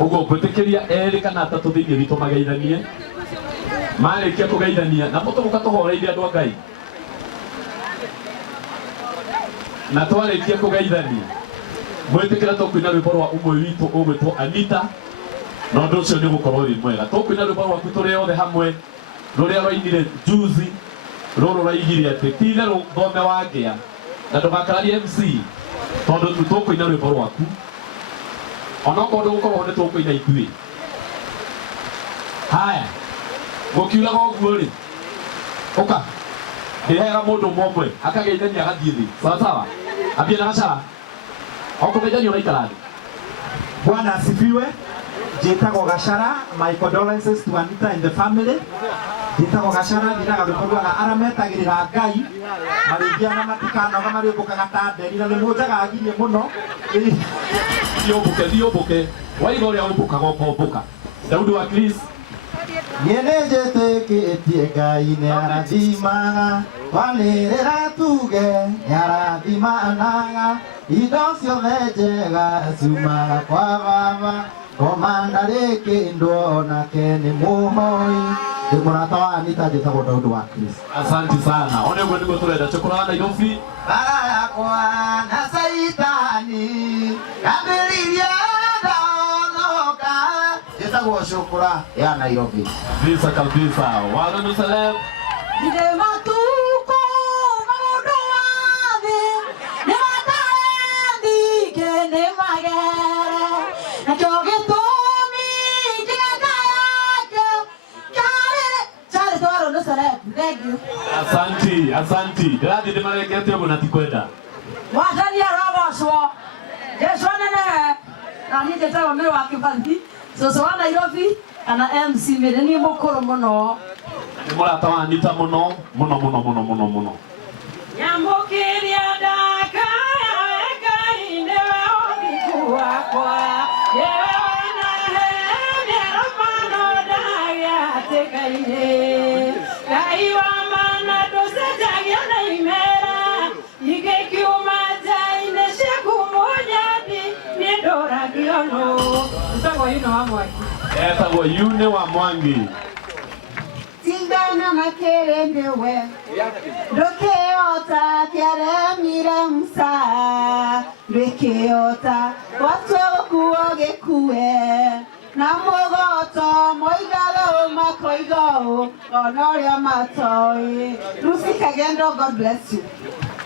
Ugo gwetekeria eri kana atatu thiini witu mageithanie marikia kugeithania na mutuguka tuhoreithia andu Ngai na twarikia kugeithania mwitikira tukwina rwimbo rwa umwe witu ugwitwo Anita na undu ucio ni gukorwo ri mwega tukwina rwimbo rwaku turi othe hamwe ruria rwainire juzi ruru rwaigire ati tine thome wangia na ndugakararie MC tondu tukwina rwimbo rwaku ona kondo gukorwo ni tukwina ithui haya gukiura goguo ri uka ndihera mundu momwe akageithania agathie thi sawa sawa ambie na gacara okugeithania unaikara thi. Bwana asifiwe. Jitagwo Gachara. My condolences to Anita and the family. Jitagwo Gachara ndiraga rũkorwa arametagirira Ngai maringia na matikanoga mariũmbũkaga ta nderi na nĩmũnjaga agirie mũno thiũmbũke waiga ũrĩa ũmbũkaga ũkombũka. Daudi wa Chris nĩnjĩtĩkĩtie Ngai nĩarathimaga twanĩrĩra tuge nĩarathimanaga indo ciothe njega ciumaga kwa Baba komanda rĩkĩ ndwonake nĩ mũhoi ndĩ mũrata wa Anita njĩtagwo Daudi wa Chris. Asante sana. Ona ũguo nĩguo tũrenda chokora wa Nairobi bara yakwa na saitani kambĩrĩria ndaonoka njĩtagwo Chokora ya Nairobi. Kabisa kabisa. Wa Jerusalem Ide matuko maũndũ wa thĩ nĩ matarendi kene magere nakĩo gĩtũmi njĩra yake Charles wa Jerusalem. Thank you. Asante. Ndĩrathi ndĩmarengete ũguo na tikwenda. Wathania robocwo Jesu nene na niĩ njĩtagwo Mary wa Kĩbathi cũcũ wa Nairobi kana MC Mary nĩ mũkũrũ mũno. Nĩ mũrata wa Anita mũno. Nyamũkĩria ndakaya Ngai nĩwe ũthingu wakwa yewe wĩnahe nĩarũmano ndagĩatĩka-inĩ Ngai wa mana ndũcenjagia na imera ingĩkiuma nja-inĩ ciaku mũnyathi nĩ ndũragio nũ. Ũtagwo Yune wa Mwangi. Etagwo Yune wa Mwangi. Tindana makere ndewe Ndokeota kiaremire Musa Ndokeota watu kuoge kue na mugoto moigalo makoigo onoria matoi Lucy Kagendo. God bless you.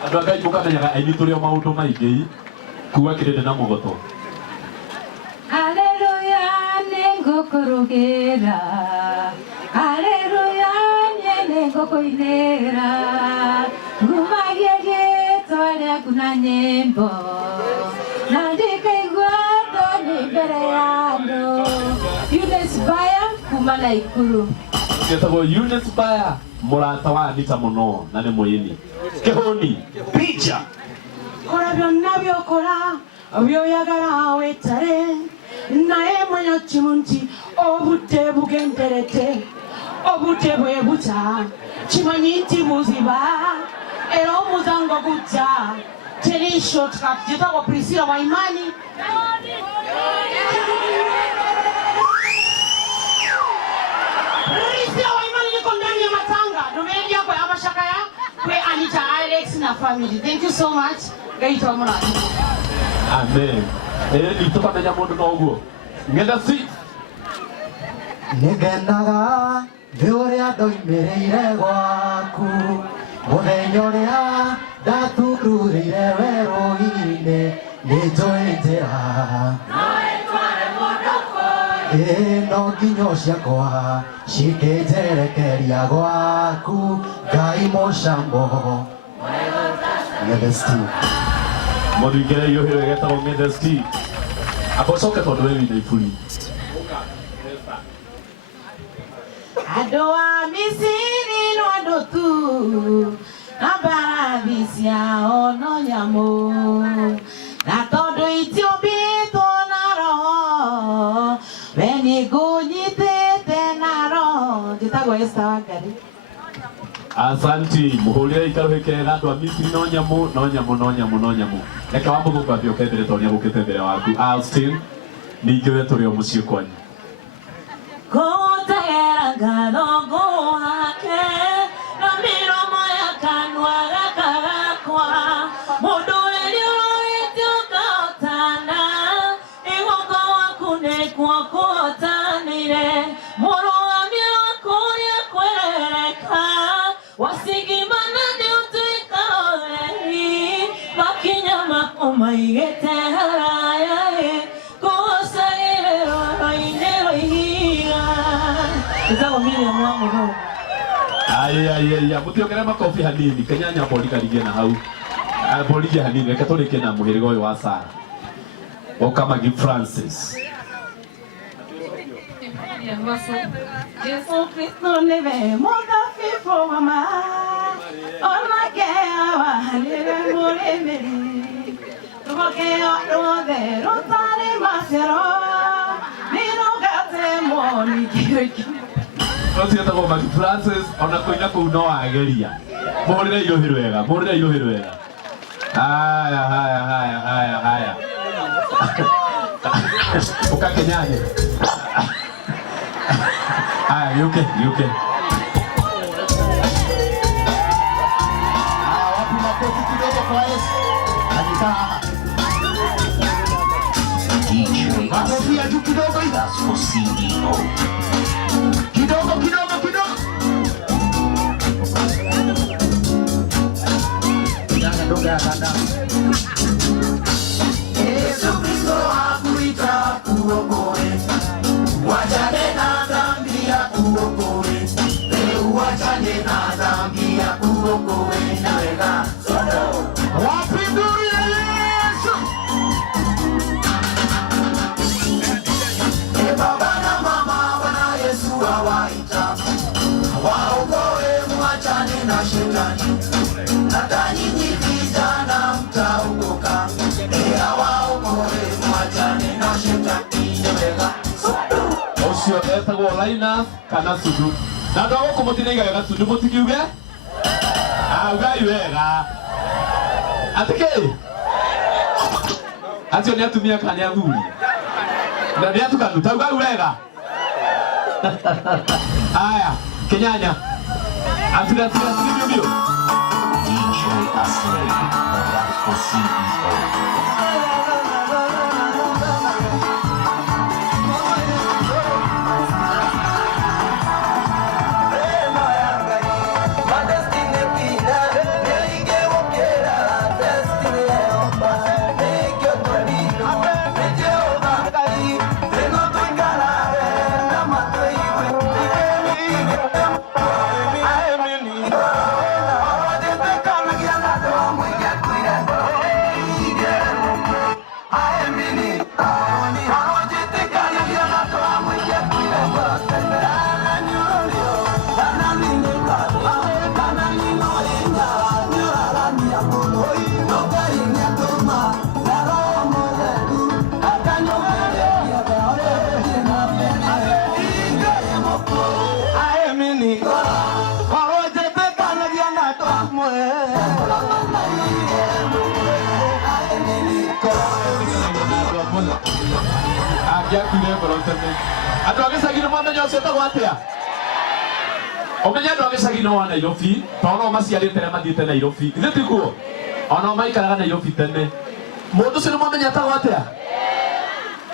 Andũ Ngai mũkamenyaga aini tũrĩ o maũndũ maingĩ kuwa kĩrĩndĩ na mũgoto. Haleluya nĩngũkũrũgĩra Haleluya nĩngũkũinĩra Ngumagie rĩĩtwa rĩaku na nyĩmbo na ndĩkaigua thoni mbere ya andũ. Eunice Baya kuma Naikuru. Etagwo Eunice Baya mũrata wa Anita mũno na nĩ mũini. Kĩhũni picha Kora byonna by'okola byoyagala wetale naye mwenye kimunti obudde bugenderete obudde bwe buta kimanyi nti buziba era omuzango gujja teri shortcut. Jitagwo Priscilla wa Imani. Priscilla wa Imani niko ndani ya matanga nomelia kwa amashaka ya kwe Anita Alex na family. Thank you so much. Gaitwa mwana. Amen. Nitukamenya mũndũ na ũguo. Ngenda si nĩngenaga nĩ ũrĩa ndoimĩrĩire gwaku mũthenya ũrĩa ndatururĩire werũ-inĩ nĩnjũĩ njĩra no nginya ciakwa cikĩnjerekeria gwaku Ngai mũcamo Ng'ethe Steve. mũthingĩre yũhĩro getagwo Ng'ethe Steve. Abocoke tondũ we wĩna iburi. Andũ a Misiri no andũ tu na mbarathi ciao no nyamũ na tondũ itiũmbĩtwo na roho we nĩngũnyitĩte na roho. Njĩtagwo Esther Wangari. Asanti muhurire ikaruhe kega andũ a Misiri no nyamũ. Reke wa mũthũngũ athiĩ ũke mbere tondũ nĩagũkĩte mbere waku. Austin ningĩ we tũrĩ o mũciĩ kwanyu. Kũtegera ngatho hake na mĩromo ya kanua gaka gakwa mũndũ ũrĩa ũrorete ũkahotana igũngo waku nĩkuo kũhotanĩire mũrũgamio waku ũrĩa kwĩrereka wasigimana nĩ ũtuĩka ũtheri makinya maku maigĩte haraya Aya mutiongere makofi hanini kenyanya boli karigie na hau boli je hanini reke tũrĩkie na mũhĩrĩga ũyũ wa Sara Okamagi Francis. Yesu Kristo nĩwe mũthabibũ wa ma onake awahanĩre mũrĩmĩri rũhonge ruothe rũtarĩ maciaro nĩrũgatemwo ningĩ Osietagwo Magi Francis ona kũina kũu no ageria mũhũrĩre irohĩ rwega mũhũrĩre irohĩ rwega. Haya ukakenyanye. Haya yuke wapi makofi kidogo kwa Yesu. Anikaa makofi ya juu kidogo hivi. That's for CEO. Kidogo. Kijana ndogo ya kanda. Yesu Kristo hakuita kuokoe. Wachane na dhambi ya kuokoe. Wachane na dhambi ya kuokoe. Naweka sodo. Wapinduria Yesu. Baba na mama wana Yesu hawaita. Waokoe mwachane na shetani. Hata nyinyi vijana mtaokoka. Waokoe mwachane na shetani. Naweka sodo. Ucio etagwo Linus kana Sudu. Na andũ a gũkũ mũtinaigaga Sudu mũtikiuge? Ugai wega. Atĩkĩ? Acio nĩ atumia kana nĩ athuri? Na nĩ atukanu, ta ugai wega. Aya, kenyanya. Atira bio. DJ Aslay. That's for CEO. Andũ a gĩcagi mũmenya ũcio etagwo atĩa? Ũmenya andũ a gĩcagi no wa Nairobi, tondũ no maciarĩte rĩa mathiĩte Nairobi. Ithe tiguo? Ona maikaraga Nairobi tene. Mũndũ ũcio nĩ mũmenya etagwo atĩa?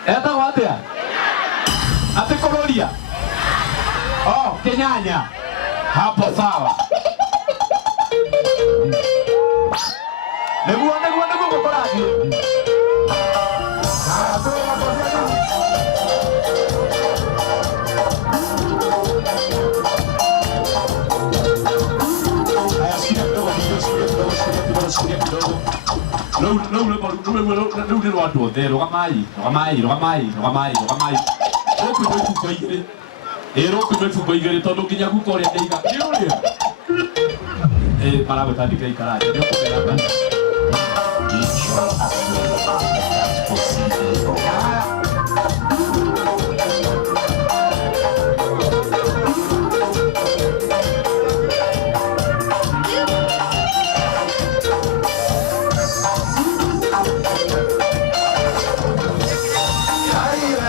Etagwo atĩa? Atĩ kũrũria? Kenyanya. Hapo sawa. Nĩguo gũkũrathiĩ. Rĩu nĩ rwa andũ othe, rũgamai. Rũkũ nĩ ibungo igĩrĩ tondũ nginya guka ũrĩa ndĩiga nĩ ũrĩa maragũtandĩka ikaraja nĩ ũkũmera ngana. DJ Aslay. That's for CEO. Ay,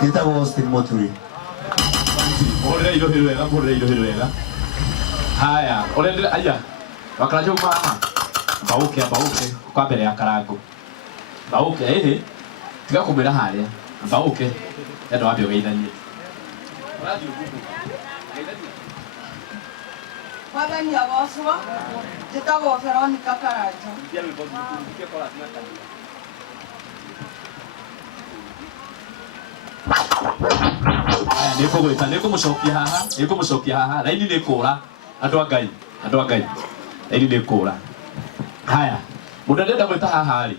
Gitagwo Austin Moturi. Muhurire wega. Haya, urendera aya. Wakarajo mama. Bauke kwa mbere ya karango. Bauke tiga kumira haria. Bauke endo wambio geithanie. Radio Google. Wathani agocwo njĩtagwo Veronica Karanja. Nĩkũmũcokia haha raini nĩkũra andũ a Ngai raini nĩkũra. Haya, mũndũ ndenda gwĩta haha rĩ,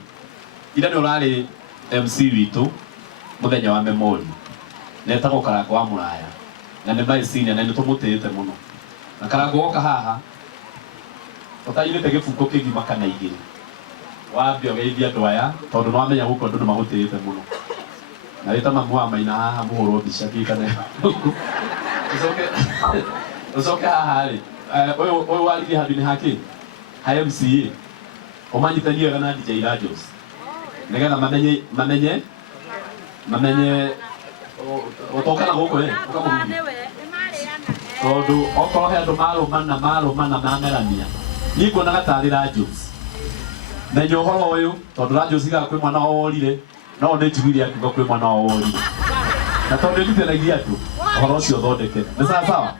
ira nĩ ũrarĩ MC witũ mũthenya wa memori netagwo Karango wa Mũraya na nĩ maicinia na nĩtũmũtĩĩte mũno. Na Karango woka haha ũtairĩte gĩbungo kĩgima kana igĩrĩ wambia ũgeithia andũ aya tondũ nĩwamenya gũkũ andũ nĩmagũtĩĩte mũno. Na wĩta mamu wa Maina haha mũhũrwo mbica kĩkane. Ũcoke haha rĩ, ũyũ waririe handũ-inĩ hake ha MCA ũmanyitanie wega na DJ Radios nĩgetha mamenye ũtokana gũkũ tondũ okorwo he andũ marũmana mamerania niĩ nguonaga tarĩ Radios. Menya ũhoro ũyũ tondũ Radios igaga kwĩ mwana worire no nĩ njiguire akiuga kwĩ mwana worire na tondũ ndutithanagia andũ ũhoro ũcio ũthondeke. Nĩ sawa?